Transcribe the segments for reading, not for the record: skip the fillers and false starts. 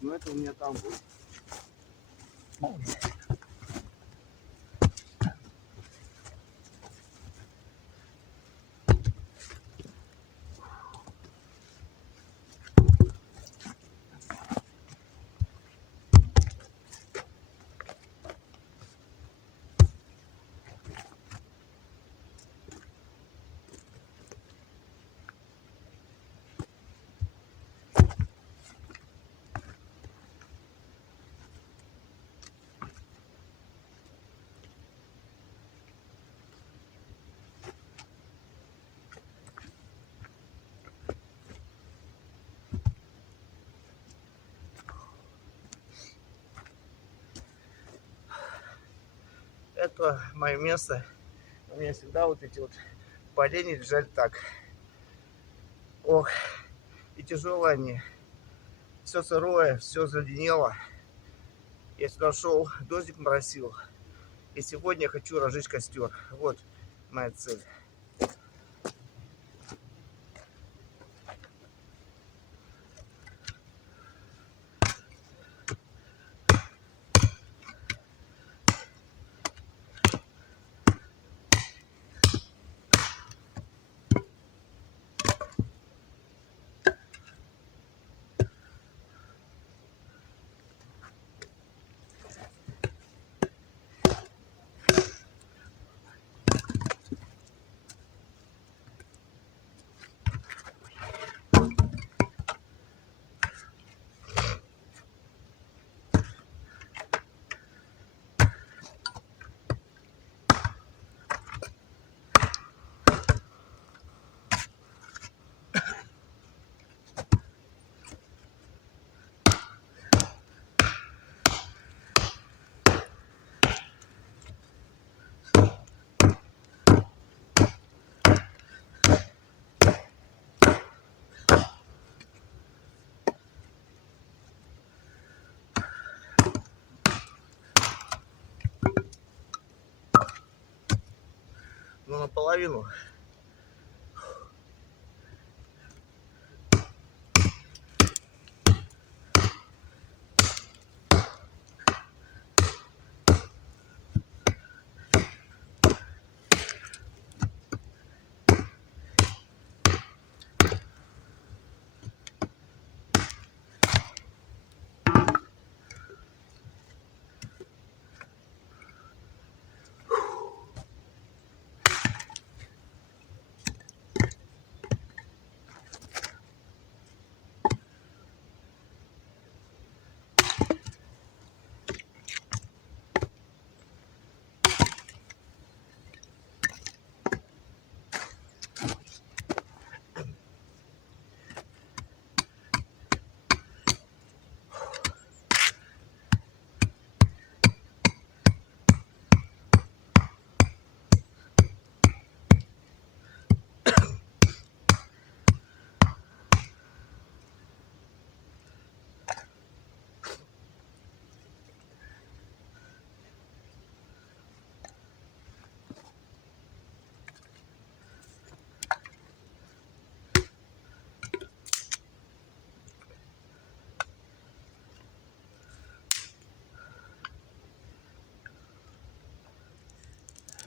Ну это у меня там будет. Это мое место. У меня всегда вот эти вот поленья лежали так. Ох, и тяжелые они. Все сырое, все заледенело. Я сюда шел, дождик моросил. И сегодня я хочу разжечь костер. Вот моя цель. Ну, наполовину.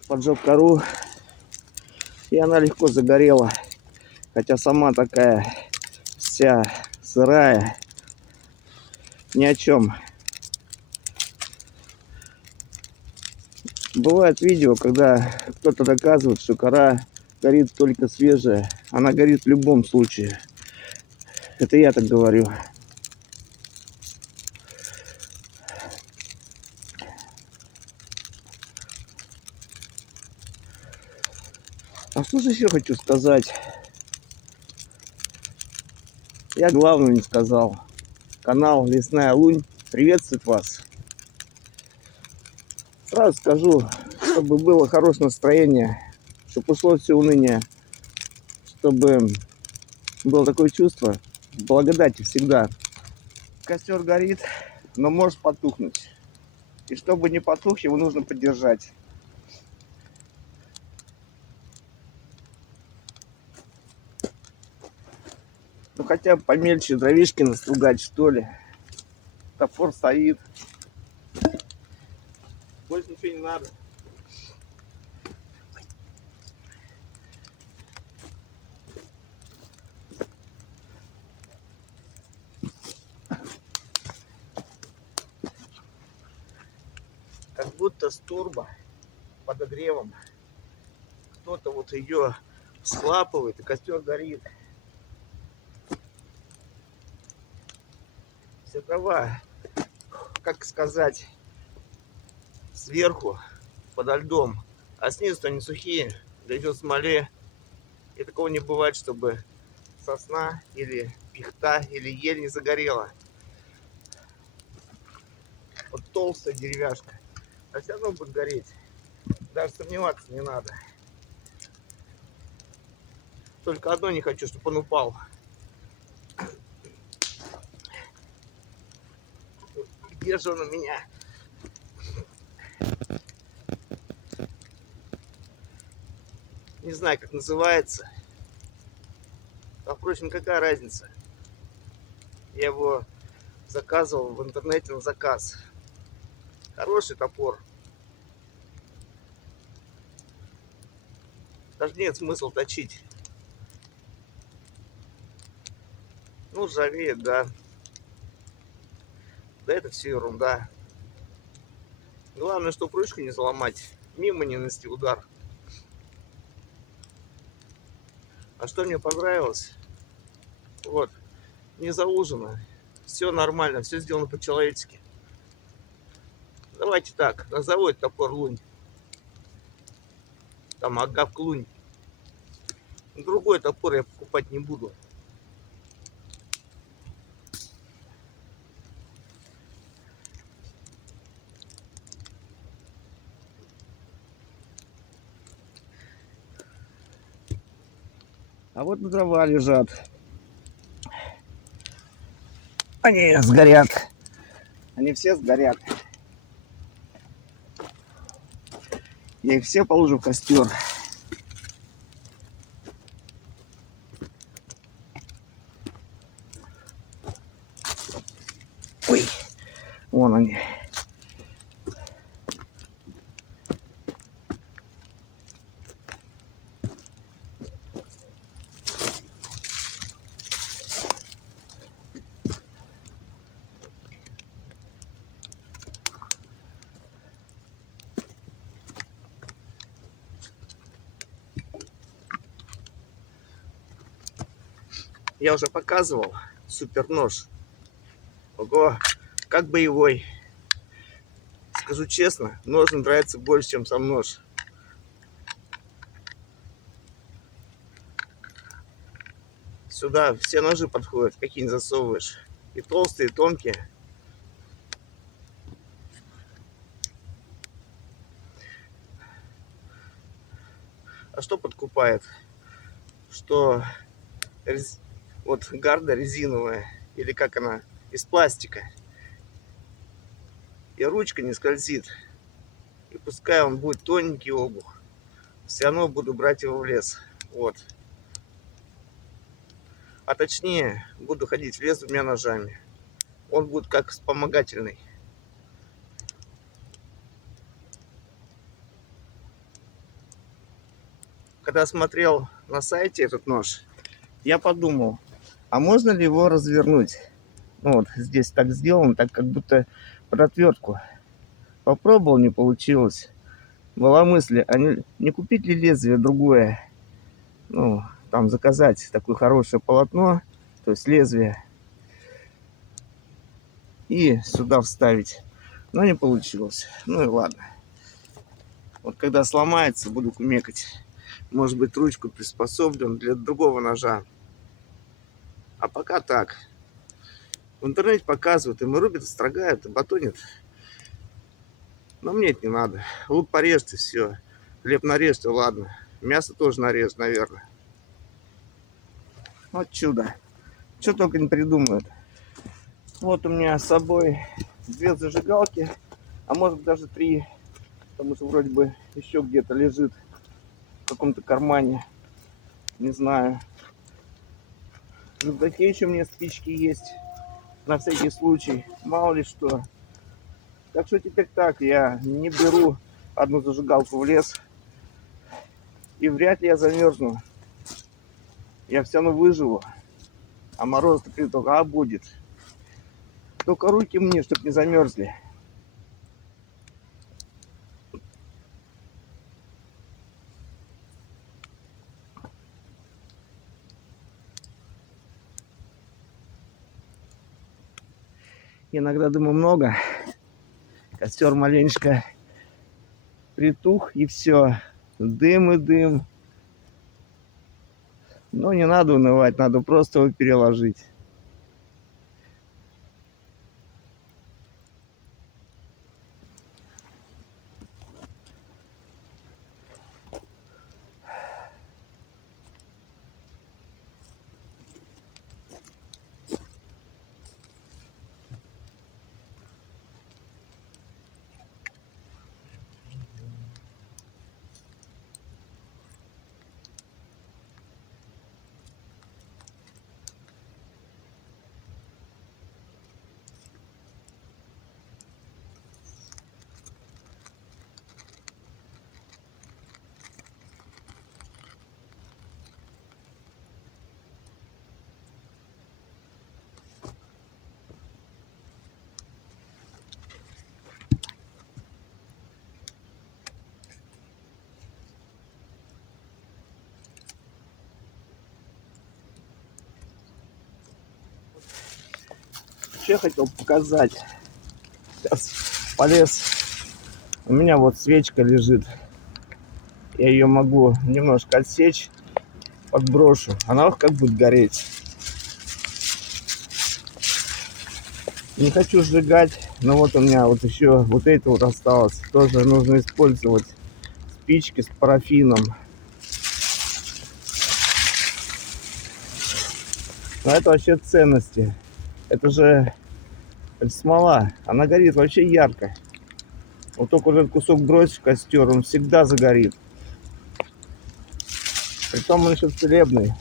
Поджег кору, и она легко загорела. Хотя сама такая вся сырая. ни о чем. Бывает видео, когда кто-то доказывает, что кора горит только свежая. Она горит в любом случае. Это я так говорю. А что же еще хочу сказать? Я главное не сказал. Канал Лесная Лунь приветствует вас. Сразу скажу, чтобы было хорошее настроение, чтобы ушло все уныние, чтобы было такое чувство благодати всегда. Костер горит, но может потухнуть. И чтобы не потух, его нужно поддержать. Ну хотя бы помельче дровишки настругать, что ли. Топор стоит. Больше ничего не надо. Как будто с турбо подогревом кто-то вот ее схлапывает, и костер горит. Все дрова, как сказать, сверху подо льдом, а снизу они сухие, дойдет смоле. И такого не бывает, чтобы сосна или пихта или ель не загорела. Вот толстая деревяшка, а все равно будет гореть. Даже сомневаться не надо. Только одно не хочу, чтобы он упал. Где же он у меня? Не знаю, как называется. А впрочем, какая разница? Я его заказывал в интернете на заказ. Хороший топор. Даже нет смысла точить. Ну, ржавеет, да. Да это все ерунда. Главное, чтобы ручку не заломать. Мимо не нанести удар. А что мне понравилось? Вот, не заужено. Все нормально, все сделано по-человечески. Давайте так, назову этот топор Лунь. Там Агав Лунь. Другой топор я покупать не буду. А вот дрова лежат. Они сгорят. Они все сгорят. Я их все положу в костер. Ой, вон они. Я уже показывал супер нож. Ого, как боевой. Скажу честно, нож нравится больше, чем сам нож. Сюда все ножи подходят, какие не засовываешь. И толстые, и тонкие. А что подкупает? Что вот гарда резиновая, или как она, из пластика. И ручка не скользит. И пускай он будет тоненький обух, все равно буду брать его в лес. Вот. А точнее, буду ходить в лес с двумя ножами. Он будет как вспомогательный. Когда смотрел на сайте этот нож, я подумал, а можно ли его развернуть? Ну вот здесь так сделано, так как будто под отвертку. Попробовал, не получилось. Была мысль, а не купить ли лезвие другое? Ну, там заказать такое хорошее полотно, то есть лезвие, и сюда вставить. Но не получилось. Ну и ладно. Вот когда сломается, буду кумекать. Может быть, ручку приспособлен для другого ножа. А пока так. В интернете показывают, им и рубят, и строгают, и батонят. Но мне это не надо. Лук порежьте, все. Хлеб нарежьте, ладно. Мясо тоже нарежь, наверное. Вот чудо. Что только не придумают. Вот у меня с собой 2 зажигалки, а может даже 3, потому что вроде бы еще где-то лежит в каком-то кармане. Не знаю. В рюкзаке еще у меня спички есть. На всякий случай. Мало ли что. Так что теперь так. Я не беру одну зажигалку в лес. И вряд ли я замерзну. Я все равно выживу. А мороз-то только будет. Только руки мне, чтобы не замерзли. Иногда дыма много. Костер маленечко притух, и все. Дым и дым. Но не надо унывать, надо просто его переложить. Что я хотел показать? Сейчас полез. У меня вот свечка лежит. Я ее могу немножко отсечь, подброшу. Она как будет гореть. Не хочу сжигать, но вот у меня вот еще вот это вот осталось. Тоже нужно использовать спички с парафином. Но это вообще ценности. Это же смола. Она горит вообще ярко. Вот только уже этот кусок бросишь в костер, он всегда загорит. Притом он еще целебный.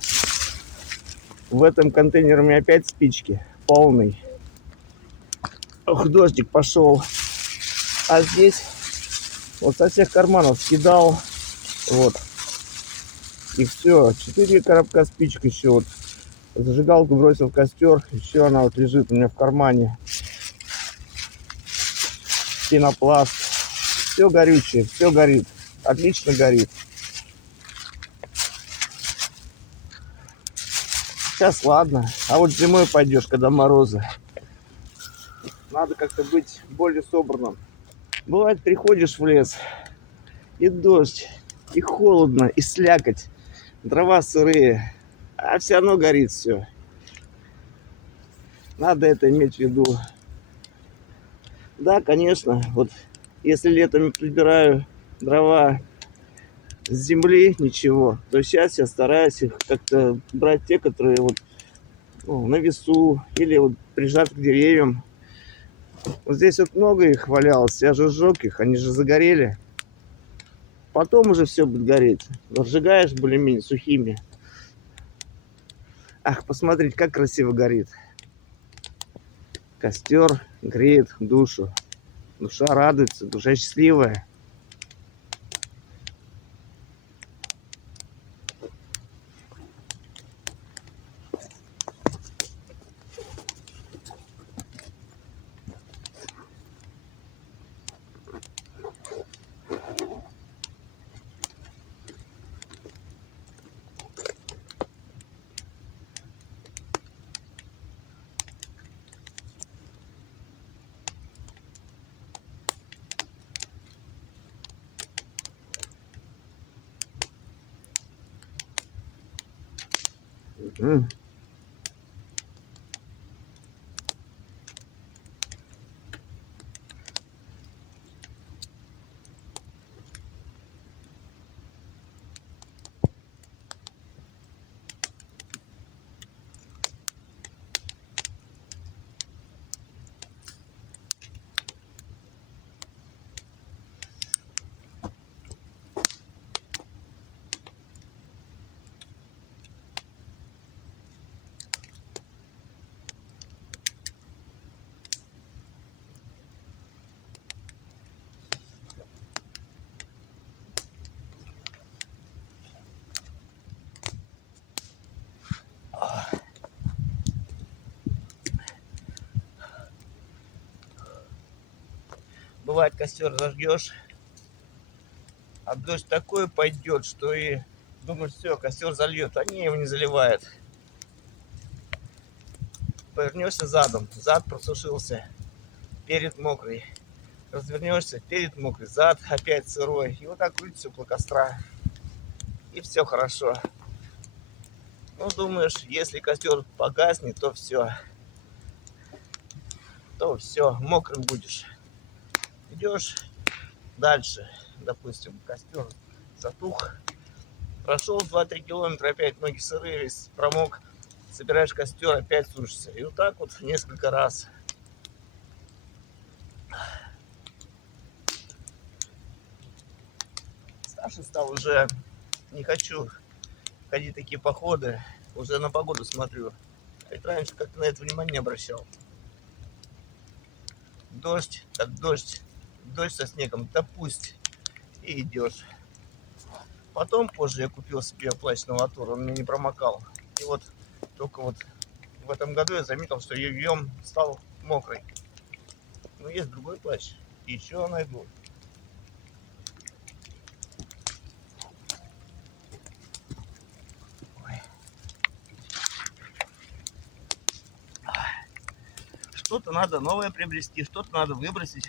В этом контейнере у меня опять спички. Полный. Ох, дождик пошел. А здесь вот со всех карманов скидал. Вот. И все. 4 коробка спичек еще. Вот. Зажигалку бросил в костер. Еще она вот лежит у меня в кармане. Пенопласт. Все горючее. Все горит. Отлично горит. Сейчас ладно. А вот зимой пойдешь, когда морозы. Надо как-то быть более собранным. Бывает, приходишь в лес, и дождь, и холодно, и слякоть. Дрова сырые, а все равно горит все. Надо это иметь в виду. Да, конечно, вот если летом прибираю дрова с земли, ничего, то сейчас я стараюсь их как-то брать те, которые вот, ну, на весу или вот прижаты к деревьям. Вот здесь вот много их валялось, я же сжег их, они же загорели. Потом уже все будет гореть. Разжигаешь более-менее сухими. Ах, посмотрите, как красиво горит. Костер греет душу. Душа радуется, душа счастливая. М. Бывает, костер зажгешь, а дождь такой пойдет, что и думаешь, все, костер зальет, а не, его не заливает. Повернешься задом, зад просушился, перед мокрый. Развернешься, перед мокрый, зад опять сырой. И вот так крутится около костра. И все хорошо. Ну, думаешь, если костер погаснет, то все, мокрым будешь. Идешь дальше, допустим, костер затух, прошел 2-3 километра, опять ноги сырые, весь промок, собираешь костер, опять сушишься. И вот так вот несколько раз. Старше стал уже, не хочу ходить такие походы, уже на погоду смотрю. А ведь раньше как-то на это внимание не обращал. Дождь, так дождь, дождь со снегом, да пусть, и идешь. Потом позже я купил себе плащ Новатур, он мне не промокал. И вот только вот в этом году я заметил, что ем стал мокрый. Но есть другой плащ, еще найду. Что-то надо новое приобрести, что-то надо выбросить.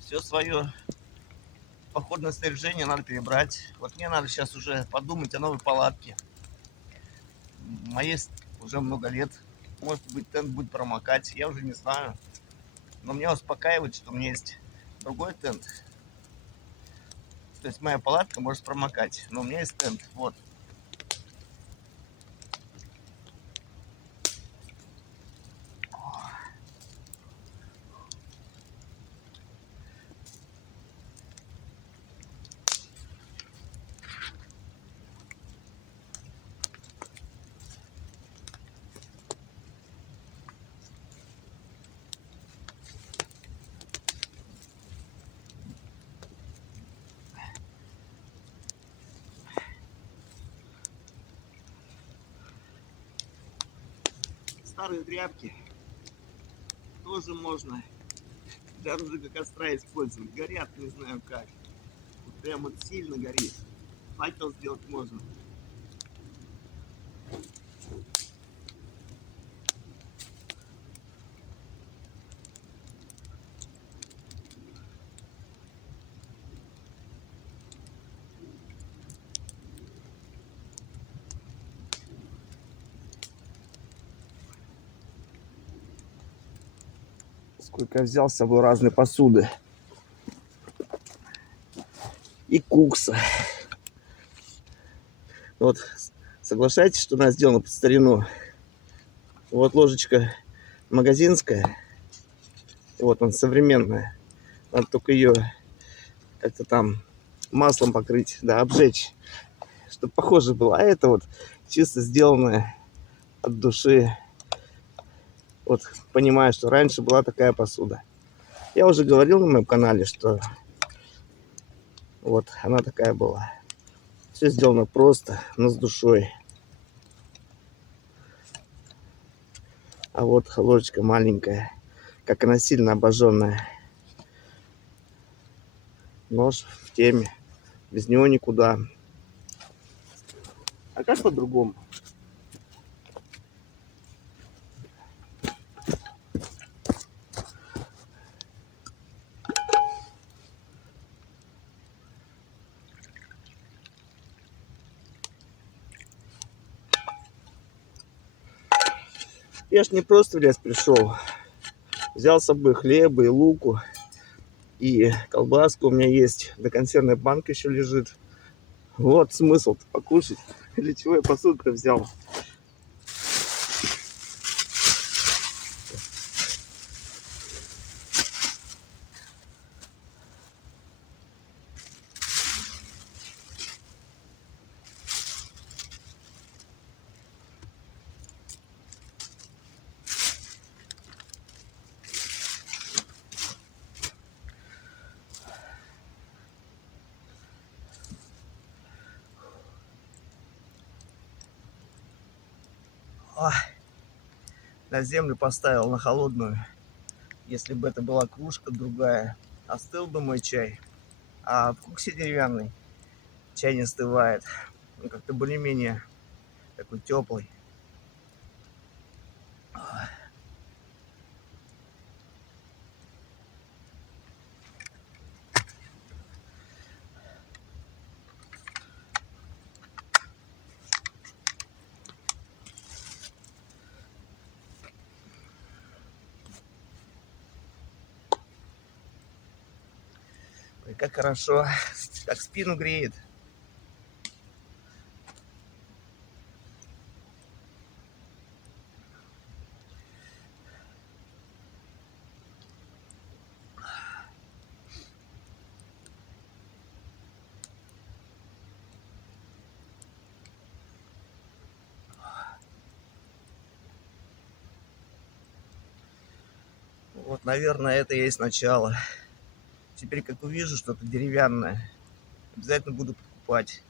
Все свое походное снаряжение надо перебрать. Вот мне надо сейчас уже подумать о новой палатке. Моей уже много лет. Может быть, тент будет промокать, я уже не знаю. Но меня успокаивает, что у меня есть другой тент. То есть моя палатка может промокать, но у меня есть тент. Вот. Старые тряпки тоже можно для розжига костра использовать. Горят, не знаю как. Вот прям вот сильно горит. Факел сделать можно. Сколько я взял с собой разной посуды. И кукса. Вот соглашайтесь, что она сделана под старину. Вот ложечка магазинская. Вот она современная. Надо только ее как-то там маслом покрыть, да, обжечь, чтобы похоже было. А это вот чисто сделанное от души. Вот понимаю, что раньше была такая посуда. Я уже говорил на моем канале, что вот она такая была. Все сделано просто, но с душой. А вот ложечка маленькая, как она сильно обожженная. Нож в теме. Без него никуда. А как по-другому? Я ж не просто в лес пришел. Взял с собой хлеба и луку. И колбаска у меня есть. Да консервная банка еще лежит. Вот смысл-то покушать. Для чего я посуду-то взял? Ой, на землю поставил, на холодную. Если бы это была кружка другая, остыл бы мой чай. А в куксе деревянный чай не остывает. Он как-то более-менее такой теплый. Ой, как хорошо, как спину греет. Вот, наверное, это и есть начало. Теперь, как увижу что-то деревянное, обязательно буду покупать.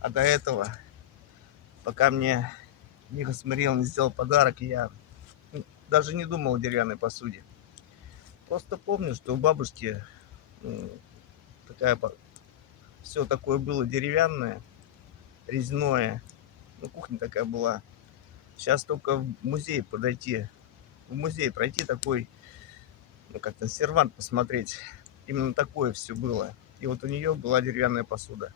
А до этого, пока мне Миха Смирил не сделал подарок, я даже не думал о деревянной посуде. Просто помню, что у бабушки такая, все такое было деревянное, резное. Ну, кухня такая была. Сейчас только в музей подойти, в музей пройти такой, ну, как-то сервант посмотреть. Именно такое все было. И вот у нее была деревянная посуда.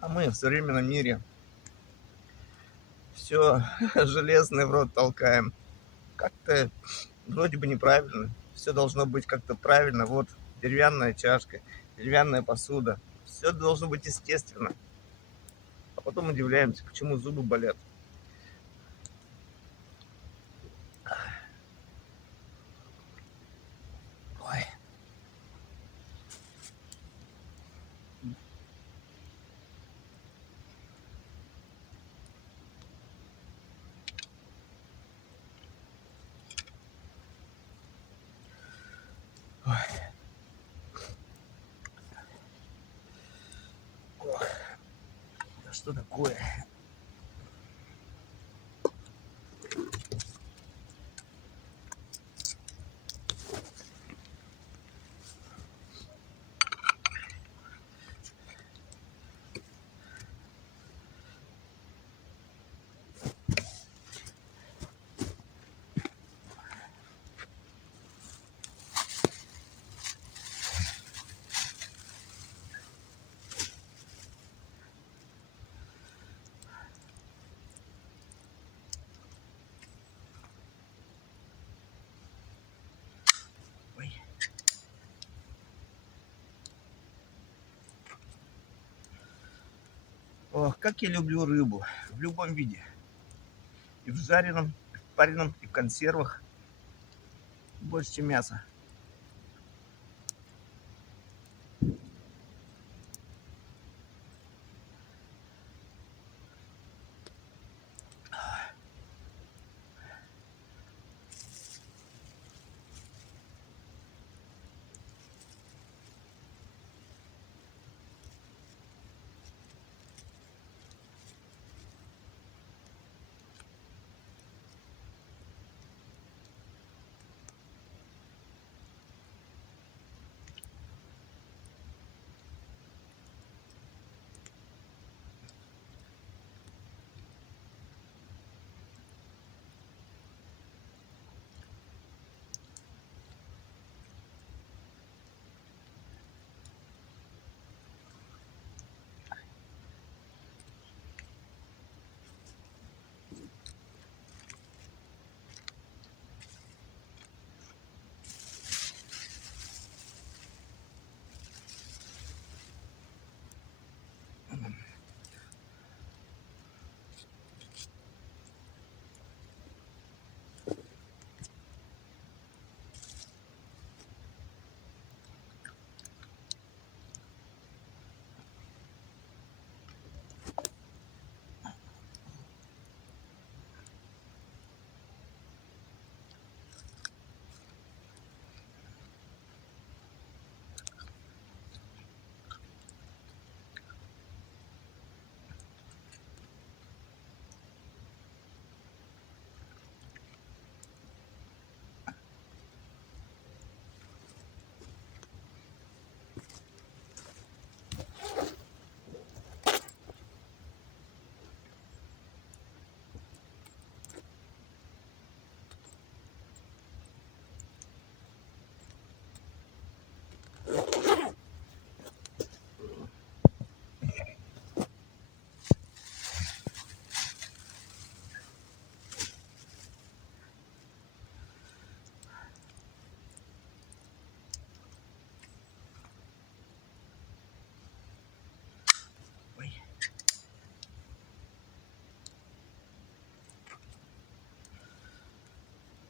А мы в современном мире все железное в рот толкаем. Как-то вроде бы неправильно. Все должно быть как-то правильно. Вот деревянная чашка, деревянная посуда. Все должно быть естественно. А потом удивляемся, почему зубы болят. Ой. Ох, да что такое? Ой. Ох, как я люблю рыбу. В любом виде. И в жареном, и в пареном, и в консервах. Больше, чем мясо.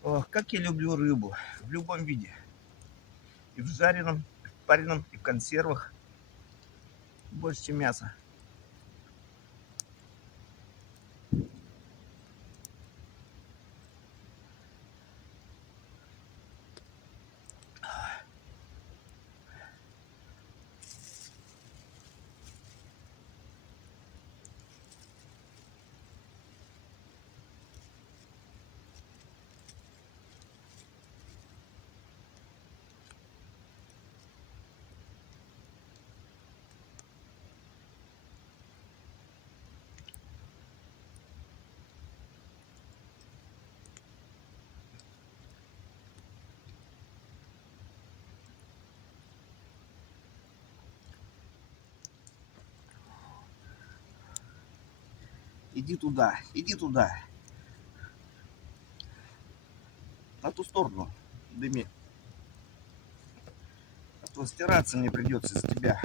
Ох, как я люблю рыбу в любом виде. И в жареном, и в пареном, и в консервах. Больше, чем мясо. Иди туда, иди туда. На ту сторону, дыми. А то стираться мне придется из тебя.